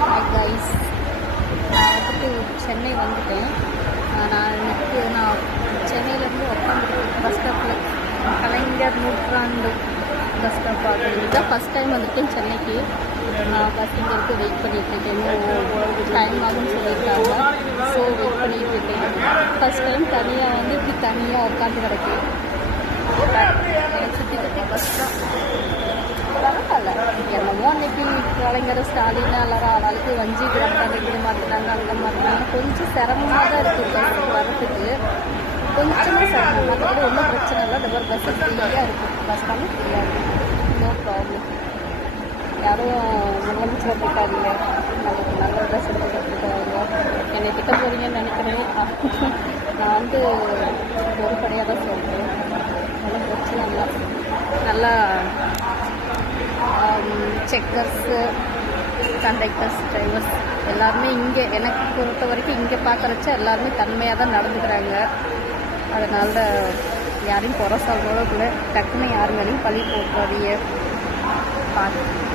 Hi guys நான் வந்துட்டு சென்னை வந்துட்டேன். நான் இன்னைக்கு நான் சென்னையிலேருந்து உட்காந்துருக்கேன் பஸ் ஸ்டாப்பில் கலைஞர் நூற்றாண்டு பஸ் ஸ்டாப் பார்க்குறது தான் ஃபஸ்ட் டைம் வந்துட்டேன் சென்னைக்கு நான் பஸ் இங்கே வெயிட் பண்ணிட்டு இன்னும் டைம் ஆகும்னு சொல்லியிருக்காங்க. ஸோ வெயிட் பண்ணிட்டு ஃபஸ்ட் டைம் தனியாக வந்து இப்படி தனியாக உட்காந்து கிடக்கேன். கலைஞர் ஸ்டாலின் எல்லாரும் ஆளாளுக்கு வஞ்சி கிடந்தாங்க இது மாற்றினாங்க அந்த மாற்றினாங்க கொஞ்சம் சிரமமாக தான் இருக்குது பஸ்ஸுக்கு வரத்துக்கு கொஞ்சமாக சிரமம் மற்றபடி ஒன்றும் பிரச்சனை இல்லை இந்த மாதிரி பஸ்ஸு ஃப்ரீயாக இருக்குது பஸ் ஸ்டாண்டு ஃப்ரீயாக இருக்குது நோ ப்ராப்ளம் யாரும் முதலமைச்சர் போயிட்டாங்க நல்ல நல்ல ட்ரெஸ் எடுத்து கொடுத்துருக்காங்க என்னை கிட்ட போகிறீங்கன்னு நினைக்கிறேன் நான் வந்து ஒரு கடையாக தான் சொல்கிறேன் ஒன்றும் பிரச்சனை இல்லை நல்லா செக்கர்ஸு கண்டக்டர்ஸ் டிரைவர்ஸ் எல்லாருமே இங்கே எனக்கு பொறுத்த வரைக்கும் இங்கே பார்க்குறச்ச எல்லாருமே தன்மையாக தான் நடந்துக்கிறாங்க. அதனால் யாரையும் குறை சொல்கிறதுக்குள்ள டக்குன்னு யார் மேலேயும் பழி போட்டுறதையே பார்த்து